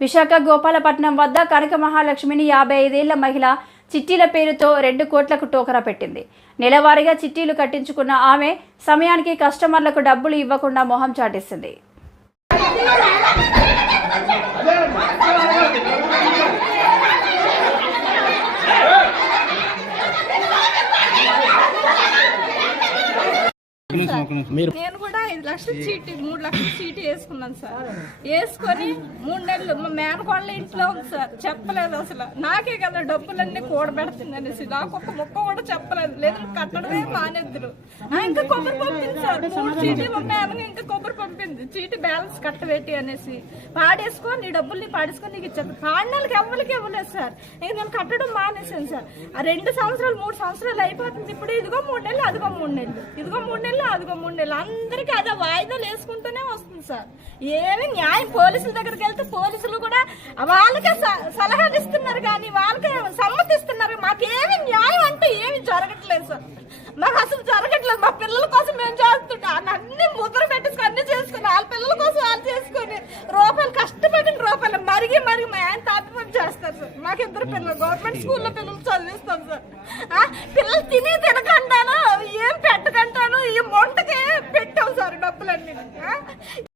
విశాఖ గోపాలపట్నం వద్ద కనక మహాలక్ష్మిని యాభై ఐదేళ్ళ మహిళ చిట్టీల పేరుతో రెండు కోట్లకు టోకరా పెట్టింది. నెలవారీగా చిట్టీలు కట్టించుకున్న ఆమె సమయానికి కస్టమర్లకు డబ్బులు ఇవ్వకుండా మొహం చాటేసింది. మీరు నేను ఐదు లక్షల చీటీ మూడు లక్షల చీటీ వేసుకున్నాను సార్. వేసుకొని మూడు నెలలు మా మేనకోళ్ళ ఇంట్లో ఉంది సార్. చెప్పలేదు అసలు. నాకే కదా డబ్బులన్నీ కూడబెడుతుంది అనేసి నాకు ఒక ముక్క కూడా చెప్పలేదు. లేదు కట్టడమే మానేద్దరు. ఇంకా కొబ్బరి పంపింది సార్. మూడు చీటీ మా మేనగా ఇంకా కొబ్బరి పంపింది. చీటీ బ్యాలెన్స్ కట్టబెట్టి అనేసి పాడేసుకో నీ డబ్బులు నీ పాడేసుకొని నీకు ఇచ్చాను. పాడినాళ్ళకి ఎవరికి ఇవ్వలేదు సార్. ఇంక నేను కట్టడం మానేసాను సార్. ఆ రెండు సంవత్సరాలు మూడు సంవత్సరాలు అయిపోతుంది. ఇప్పుడు ఇదిగో మూడు అదిగో మూడు నెలలు. ఇదిగో మూడు నెలలు అదిగో మూడు నెలలు. అందరికీ అదే వాయిదాలు వేసుకుంటూనే వస్తుంది సార్. ఏమి న్యాయం పోలీసుల దగ్గరికి వెళ్తే పోలీసులు కూడా వాళ్ళకే స- సలహాలు ఇస్తున్నారు కానీ వాళ్ళకే సమ్మతిస్తున్నారు. మాకేమి న్యాయం అంటే ఏమి జరగట్లేదు సార్. మాకు అసలు జరగట్లేదు. మా పిల్లల కోసం మేము చేస్తుంటాం అన్ని ముద్ర పెట్టేసుకుని అన్ని చేసుకుని వాళ్ళ పిల్లల కోసం వాళ్ళు చేసుకొని రూపాయలు కష్టపడిన రూపాయలు మరిగి మరిగి మా ఆయన తాపిమని చేస్తారు సార్. మాకు ఇద్దరు పిల్లలు గవర్నమెంట్ స్కూల్లో పిల్లలు చదివిస్తాం సార్. డబ్బులు అన్ని